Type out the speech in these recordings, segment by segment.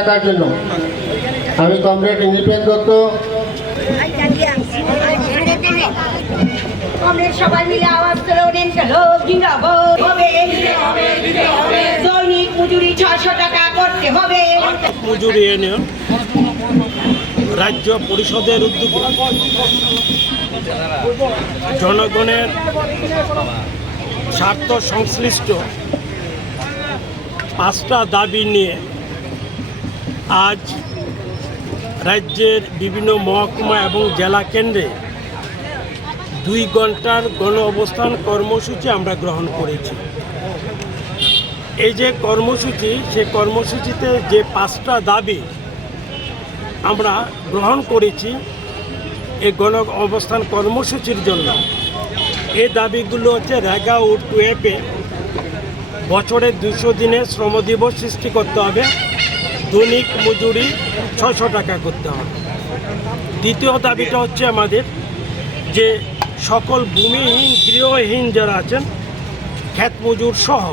টাকার জন্য। আমি কমরেড ইন্দ্রপেন দত্ত সবাই মিলে আওয়াজ করে ওঠেন, চলো জিন্দাবাদ হবে, দৈনিক মজুরি 600 টাকা করতে হবে। মজুরি ইউনিয়ন রাজ্য পরিষদের উদ্যোগে জনগণের স্বার্থ সংশ্লিষ্ট 5টা দাবি নিয়ে আজ রাজ্যের বিভিন্ন মহকুমা এবং জেলা কেন্দ্রে 2 ঘন্টার গণ অবস্থান কর্মসূচি আমরা গ্রহণ করেছি। এই যে কর্মসূচি, সে কর্মসূচিতে যে 5টা দাবি আমরা গ্রহণ করেছি এই গণ অবস্থান কর্মসূচির জন্য, এই দাবিগুলো হচ্ছে রেগা ও 2F-এ বছরে 200 দিনের শ্রম দিবস সৃষ্টি করতে হবে, দৈনিক মজুরি 600 টাকা করতে হবে। দ্বিতীয় দাবিটা হচ্ছে আমাদের যে সকল ভূমিহীন গৃহহীন যারা আছেন ক্ষেত মজুর সহ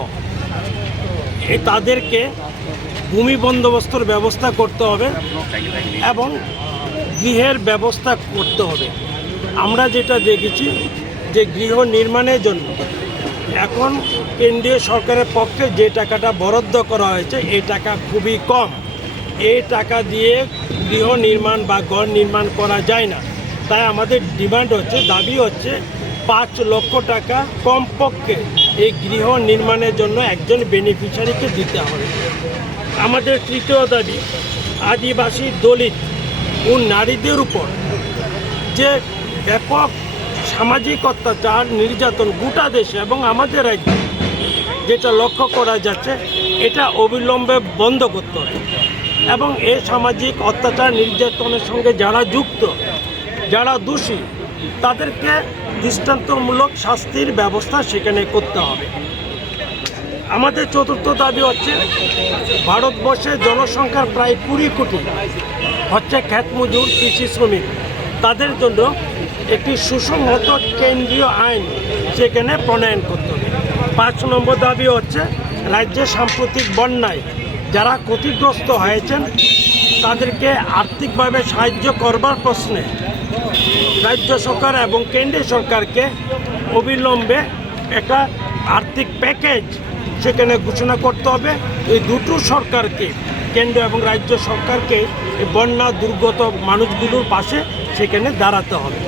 তাদেরকে ভূমি বন্দোবস্তর ব্যবস্থা করতে হবে এবং গৃহের ব্যবস্থা করতে হবে। আমরা যেটা দেখেছি যে গৃহ নির্মাণের জন্য এখন কেন্দ্রীয় সরকারের পক্ষে যে টাকাটা বরাদ্দ করা হয়েছে এই টাকা খুবই কম। এই টাকা দিয়ে গৃহ নির্মাণ বা ঘর নির্মাণ করা যায় না। তাই আমাদের ডিমান্ড হচ্ছে, দাবি হচ্ছে 5 লক্ষ টাকা কমপক্ষে এই গৃহ নির্মাণের জন্য একজন বেনিফিশিয়ারিকে দিতে হবে। আমাদের তৃতীয় দাবি আদিবাসী, দলিত ও নারীদের উপর যে ব্যাপক সামাজিক অত্যাচার, নির্যাতন গোটা দেশে এবং আমাদের রাজ্যে যেটা লক্ষ্য করা যাচ্ছে, এটা অবিলম্বে বন্ধ করতে হবে এবং এই সামাজিক অত্যাচার নির্যাতনের সঙ্গে যারা যুক্ত, যারা দোষী, তাদেরকে দৃষ্টান্তমূলক শাস্তির ব্যবস্থা সেখানে করতে হবে। আমাদের চতুর্থ দাবি হচ্ছে ভারতবর্ষের জনসংখ্যার প্রায় 20 কোটি হচ্ছে ক্ষেত মজুর, কৃষি শ্রমিক। তাদের জন্য একটি সুসংহত কেন্দ্রীয় আইন সেখানে প্রণয়ন করতে হবে। 5 নম্বর দাবি হচ্ছে রাজ্যে সাম্প্রতিক বন্যায় যারা ক্ষতিগ্রস্ত হয়েছেন তাদেরকে আর্থিকভাবে সাহায্য করবার প্রশ্নে রাজ্য সরকার এবং কেন্দ্রীয় সরকারকে অবিলম্বে একটা আর্থিক প্যাকেজ সেখানে ঘোষণা করতে হবে। এই দুটো সরকারকে, কেন্দ্র এবং রাজ্য সরকারকে এই বন্যা দুর্গত মানুষগুলোর পাশে সেখানে দাঁড়াতে হবে।